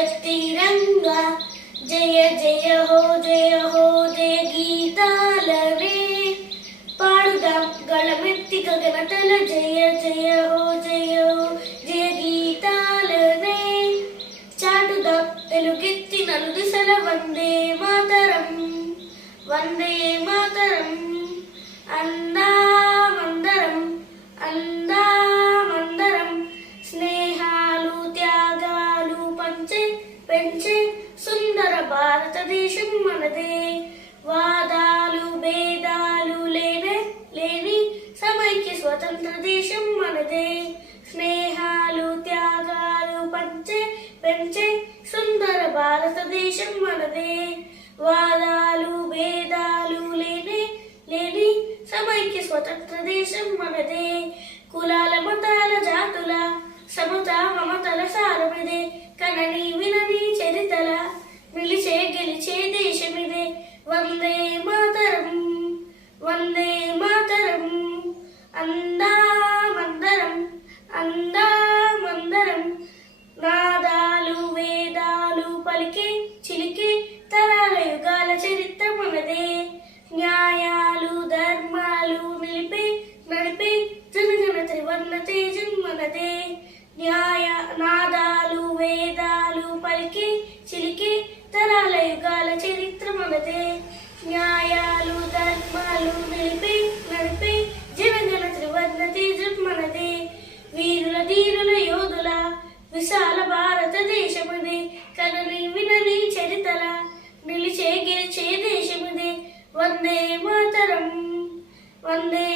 शक्ति रंगा जय जय हो जय हो जय गीतालवे पाडुदा गळमेत्ति गगनतल जय जय हो जय हो जय గీతాలవే చాటుదా తెలుగెత్తి నలుదిశల వందే మాతరం వందే భారతదేశం మనదే. వాదాలు భేదాలు లేనే లేని సమైక్య స్వతంత్ర దేశం మనదే. స్నేహాలు త్యాగాలు పంచే పెంచే సుందర భారతదేశం మనదే. వాదాలు భేదాలు లేనే లేని సమైక్య స్వతంత్ర దేశం మనదే. వందే మాతరం వందే మాతరం అందా చిలికి తరాల యుగాల చరిత్ర మనదే. న్యాయాలు ధర్మాలు నిలిపే నడిపే జనగణ త్రివర్ణ తేజం మనదే. వీరుల ధీరుల యోధుల విశాల భారతదేశముది. కనని వినని చరితల నిలిచే గెలిచే దేశముది. వందే మాతరం వందే